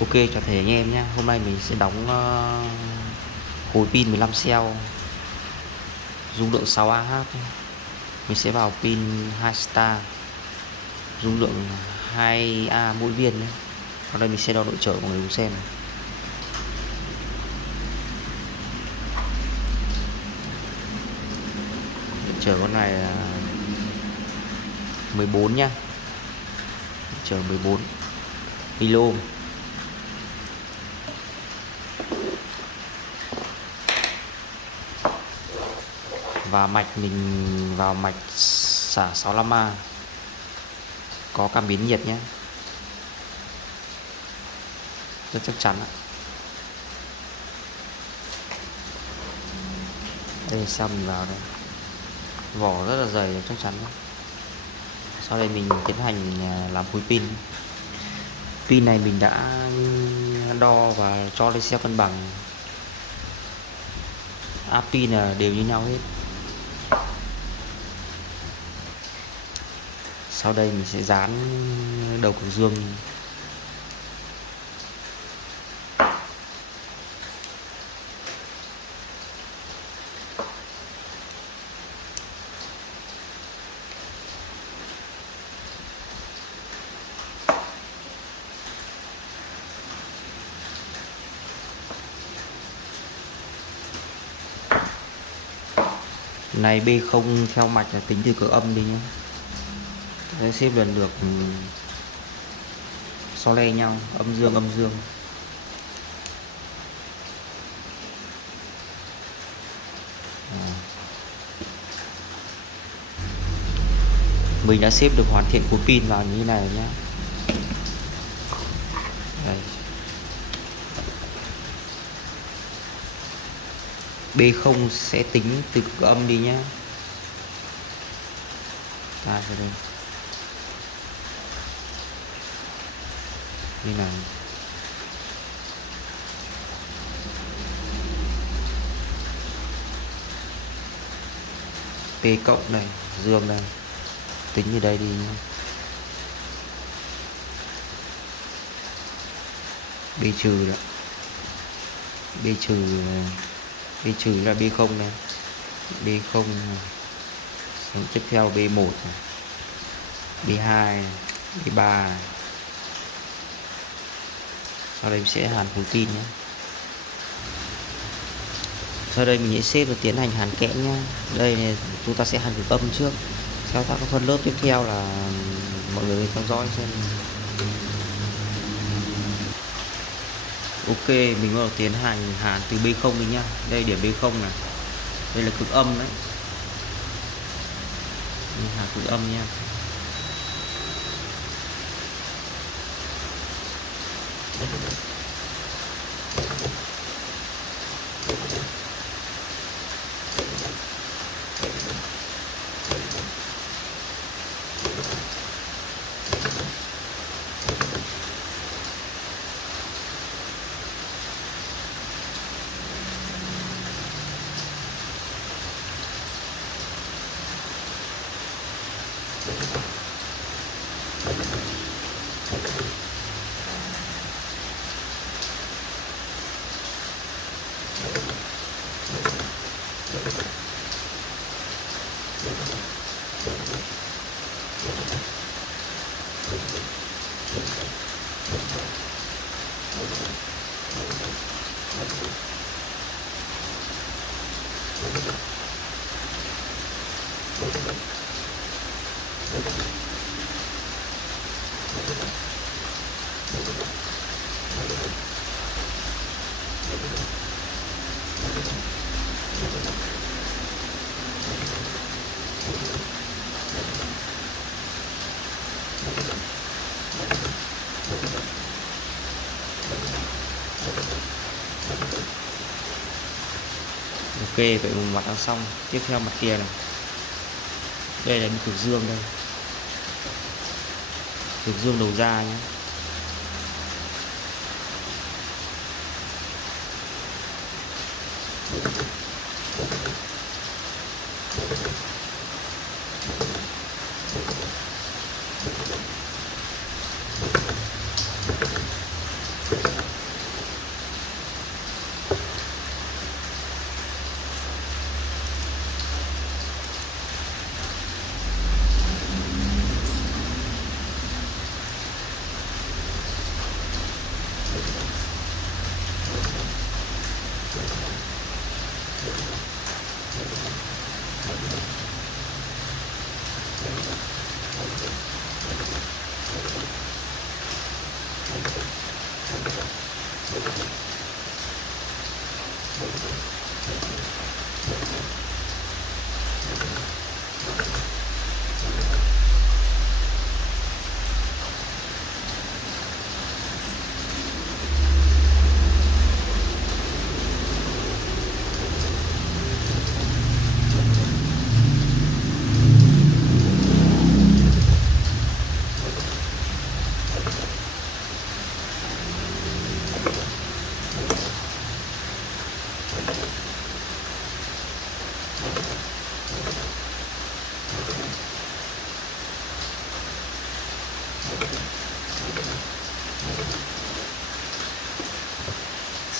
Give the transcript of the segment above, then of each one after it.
Ok, chào thầy anh em nhé. Hôm nay mình sẽ đóng khối pin 15 cell dung lượng 6Ah. Mình sẽ vào pin 2 star dung lượng 2A mỗi viên nhé. Sau đây mình sẽ đo độ trở mọi người cùng xem. Độ trở con này là 14 nhá. Độ trở 14 kilo. Và mạch mình vào mạch xả 65A, có cảm biến nhiệt nhé, rất chắc chắn. Đây sao mình vào đây, vỏ rất là dày, chắc chắn. Sau đây mình tiến hành làm khối pin. Pin này mình đã đo và cho lên xe cân bằng, áp pin là đều như nhau hết. Sau đây mình sẽ dán đầu cực dương. Này B0 theo mạch là tính từ cực âm đi nhé. Đấy, xếp lần được so le nhau, âm dương âm dương. Mình đã xếp được hoàn thiện khối pin vào như thế này nhé. Đây. B0 sẽ tính từ cực âm đi nhé. Đây. Như này. P cộng này, dương này, tính như đây đi nhé. B trừ đó. B trừ là B0 này. B0 này. Tiếp theo B1 này, B2 này, B3 này. Sau đây mình sẽ hàn khối pin nhé. Sau đây mình sẽ xếp và tiến hành hàn kẽm nhé. Đây này, chúng ta sẽ hàn cực âm trước. Sau đó các phân lớp tiếp theo là mọi người theo dõi xem. Ok, mình bắt đầu tiến hành hàn từ B0 đi nhá. Đây điểm B0 này. Đây là cực âm đấy. Mình hàn cực âm nha. Ok, vậy một mặt đã xong. Tiếp theo mặt kia này. Đây là cực dương đây. Cực dương đầu ra nhé.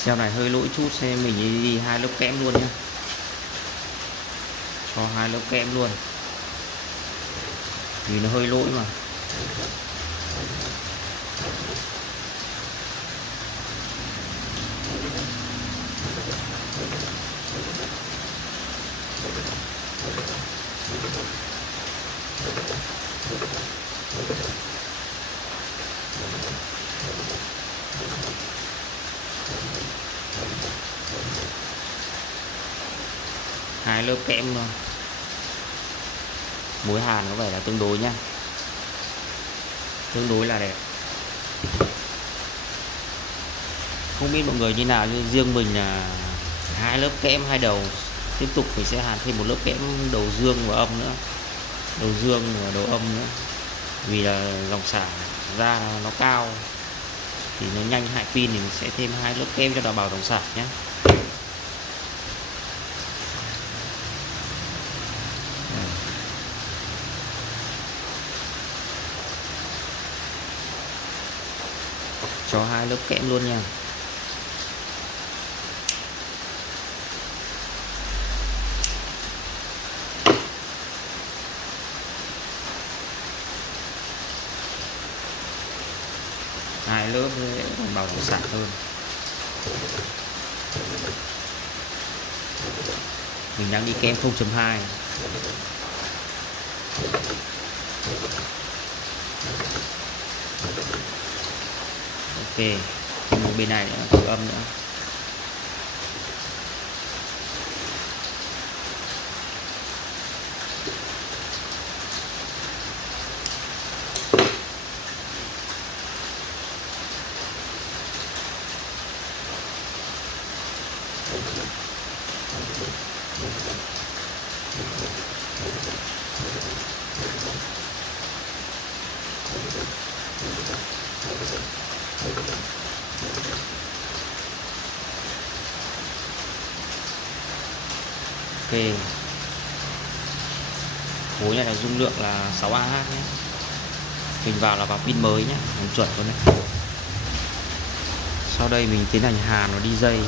Xeo này hơi lỗi chút nên mình đi 2 lớp kẽm luôn nhé, cho 2 lớp kẽm luôn vì nó hơi lỗi mà. Hai lớp kẽm thôi, muối hàn có vẻ là tương đối nhá, tương đối là đẹp. Không biết mọi người như nào, nhưng riêng mình là 2 lớp kẽm 2 đầu, tiếp tục mình sẽ hàn thêm một lớp kẽm đầu dương và âm nữa, đầu dương và đầu âm nữa, vì là dòng xả ra nó cao thì nó nhanh hại pin, thì mình sẽ thêm 2 lớp kẽm cho đảm bảo dòng xả nhé. Cho 2 lớp kẽm luôn nha. Hai lớp để đảm bảo dòng xả hơn. Mình đang đi kem 0.2. Ok, một bên này nữa, thử âm nữa. Ok, khối này là dung lượng là 6Ah nhé. Mình vào là vào pin mới nhé, mình chuẩn luôn đấy. Sau đây mình tiến hành hàn và đi dây.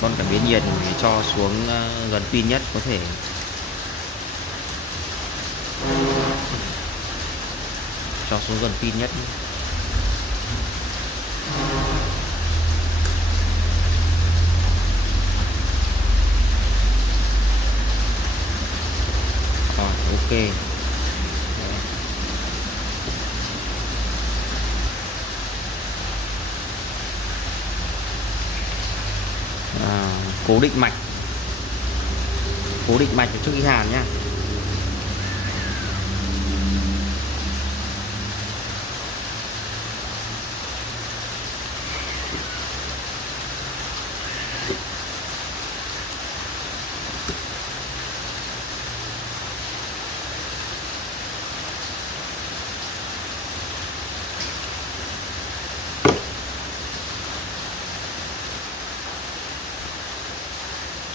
Con cảm biến nhiệt mình cho xuống gần pin nhất có thể. Cho xuống gần pin nhất. Rồi, ok. Cố định mạch, cố định mạch trước khi hàn nhá.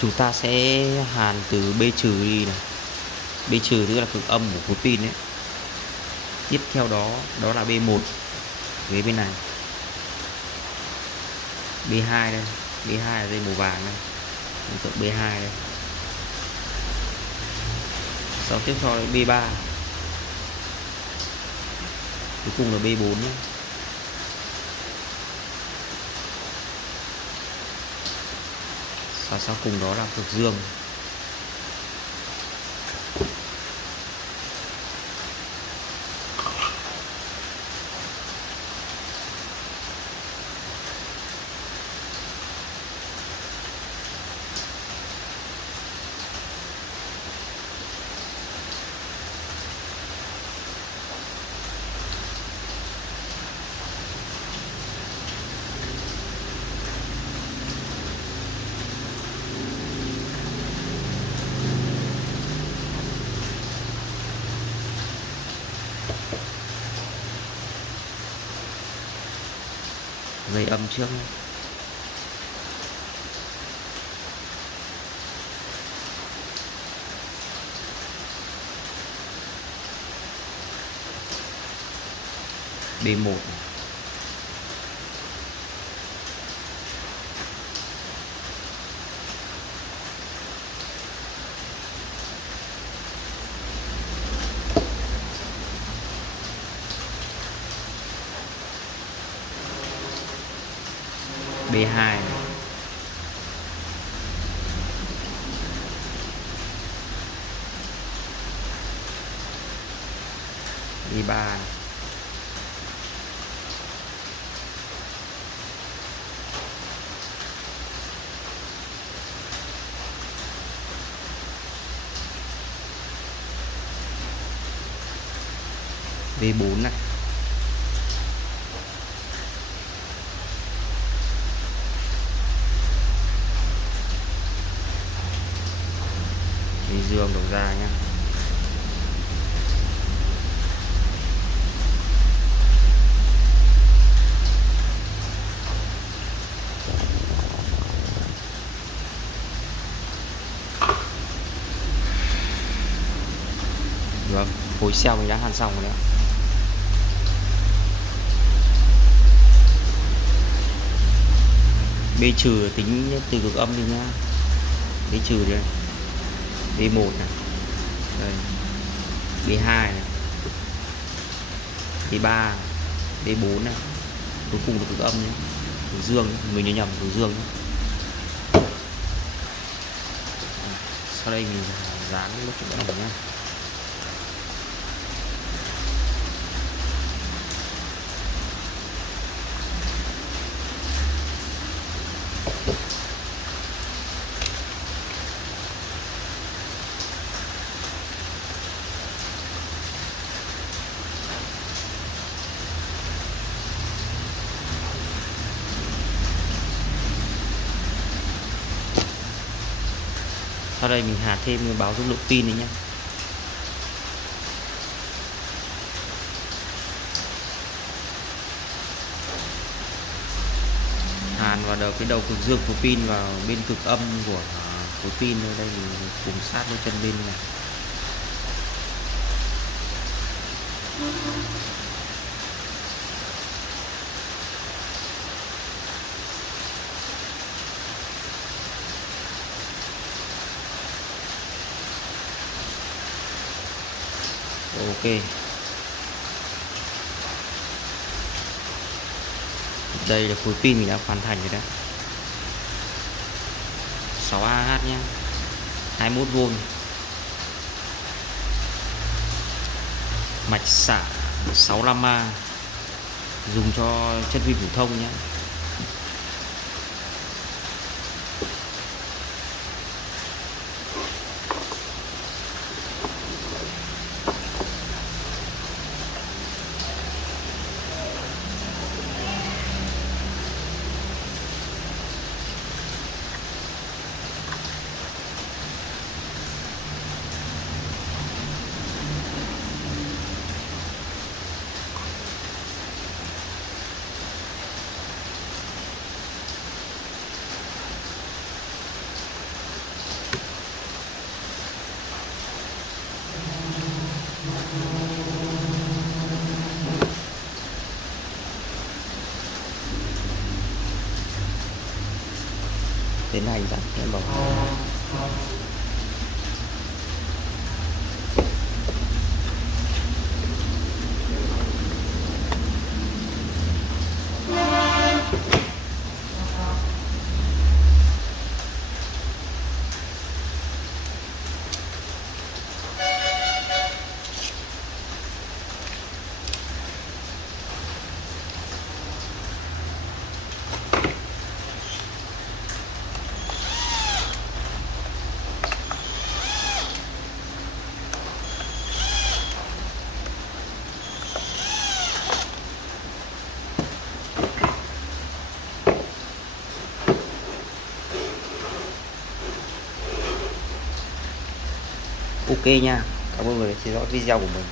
Chúng ta sẽ hàn từ B trừ đi này. B trừ tức là cực âm của khối pin đấy. Tiếp theo đó là B1 ghế bên này. B2 đây, B2 là dây màu vàng đây, hiện tượng B2 đây. Sau tiếp theo là B3, cuối cùng là B4 nhé. Sau cùng đó là cực dương. Dây âm trước nhé. B1 B2 B3 V4 này, V dương đầu ra nhá. Được, khối xeo mình đã hàn xong rồi đấy. B trừ tính từ cực âm đi nhá. B trừ đây, B1 này, đây, B2 này, B3, B4 này, cuối cùng là cực âm nhé, cực dương, mình nhớ nhầm cực dương nhé. Sau đây mình dán lúc chỗ này nhá. Sau đây mình hạt thêm báo dung lượng pin này nhé. Hàn vào đầu cái đầu cực dương của pin vào bên cực âm của pin. Đây mình cùng sát với chân bên này. Ok, đây là khối pin mình đã hoàn thành rồi đấy. 6Ah nhé, 21V, mạch xả 65A, dùng cho chân pin phổ thông nhé. Tiến hành dặn em bảo ok nha. Cảm ơn người theo dõi video của mình.